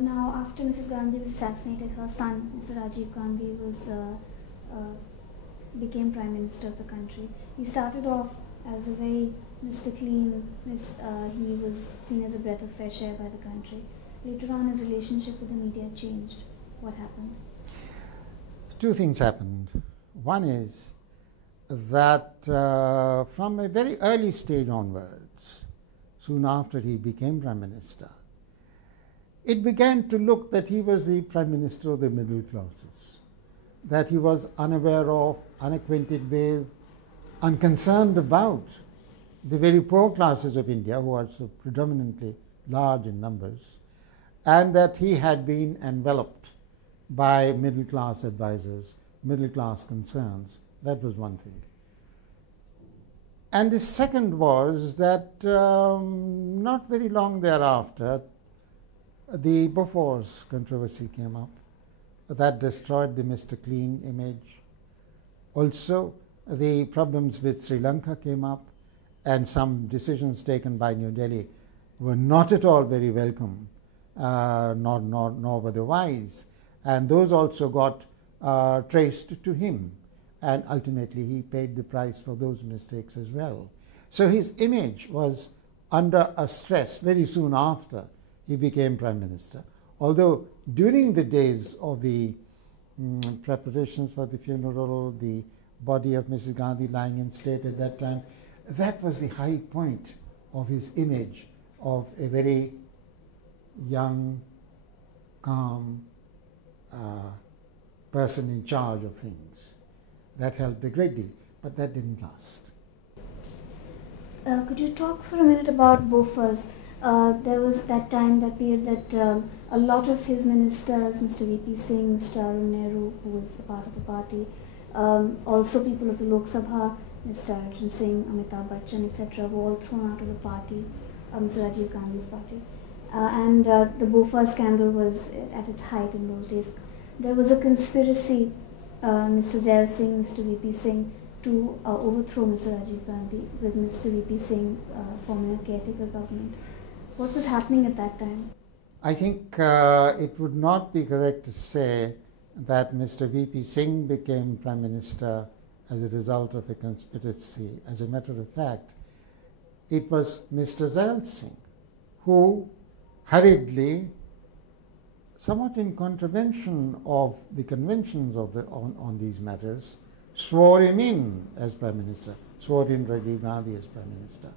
Now, after Mrs. Gandhi was assassinated, her son, Mr. Rajiv Gandhi, became Prime Minister of the country. He started off as a very Mr. Clean. He was seen as a breath of fresh air by the country. Later on, his relationship with the media changed. What happened? Two things happened. One is that from a very early stage onwards, soon after he became Prime Minister, it began to look that he was the Prime Minister of the middle classes, that he was unaware of, unacquainted with, unconcerned about the very poor classes of India, who are so predominantly large in numbers, and that he had been enveloped by middle class advisors, middle class concerns. That was one thing. And the second was that not very long thereafter, the Bofors controversy came up. That destroyed the Mr. Clean image. Also, the problems with Sri Lanka came up, and some decisions taken by New Delhi were not at all very welcome, nor were they wise. And those also got traced to him. And ultimately, he paid the price for those mistakes as well. So his image was under a stress very soon after he became Prime Minister. Although during the days of the preparations for the funeral, the body of Mrs. Gandhi lying in state at that time, that was the high point of his image of a very young, calm person in charge of things. That helped a great deal, but that didn't last. Could you talk for a minute about Bofors? There was that time, that period, that a lot of his ministers, Mr. V.P. Singh, Mr. Arun Nehru, who was a part of the party, also people of the Lok Sabha, Mr. Arjun Singh, Amitabh Bachchan, etc., were all thrown out of the party, Mr. Rajiv Gandhi's party. And the Bofors scandal was at its height in those days. There was a conspiracy, Mr. Zail Singh, Mr. V.P. Singh, to overthrow Mr. Rajiv Gandhi, with Mr. V.P. Singh forming a caretaker government. What was happening at that time? I think it would not be correct to say that Mr. V.P. Singh became Prime Minister as a result of a conspiracy. As a matter of fact, it was Mr. Zail Singh who hurriedly, somewhat in contravention of the conventions of on these matters, swore him in as Prime Minister, swore in Rajiv Gandhi as Prime Minister.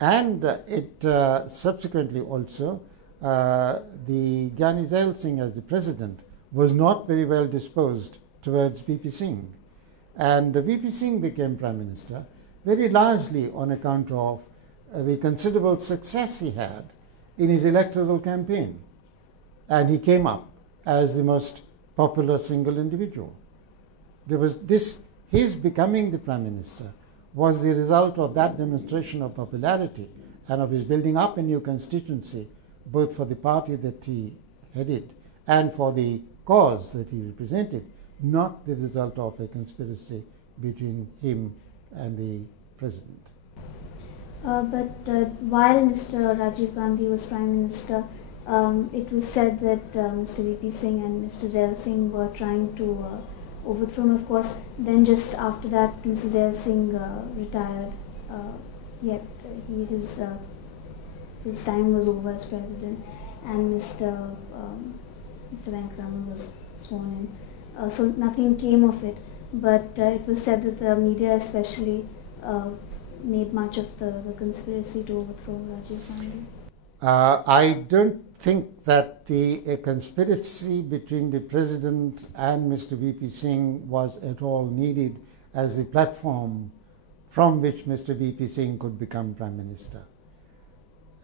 And it subsequently also, the Gyani Zail Singh as the President was not very well disposed towards V.P. Singh. And V.P. Singh became Prime Minister very largely on account of the considerable success he had in his electoral campaign. And he came up as the most popular single individual. There was this, his becoming the Prime Minister was the result of that demonstration of popularity and of his building up a new constituency, both for the party that he headed and for the cause that he represented, not the result of a conspiracy between him and the President. But while Mr. Rajiv Gandhi was Prime Minister, it was said that Mr. V.P. Singh and Mr. Zail Singh were trying to overthrow him. Of course, then just after that, Mr. Zail Singh retired. Yet his time was over as President, and Mr. Venkaraman was sworn in. So nothing came of it. But it was said that the media especially made much of the conspiracy to overthrow Rajiv Gandhi. I don't think that a conspiracy between the President and Mr. V.P. Singh was at all needed as the platform from which Mr. V.P. Singh could become Prime Minister.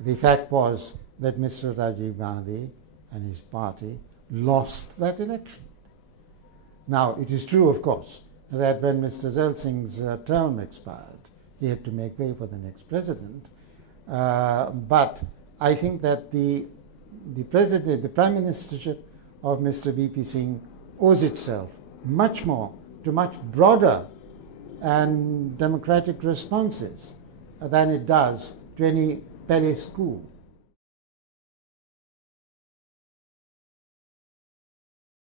The fact was that Mr. Rajiv Gandhi and his party lost that election. Now, it is true, of course, that when Mr. Zail Singh's term expired, he had to make way for the next president. But I think that the Prime Ministership of Mr. V.P. Singh owes itself much more to much broader and democratic responses than it does to any palace coup.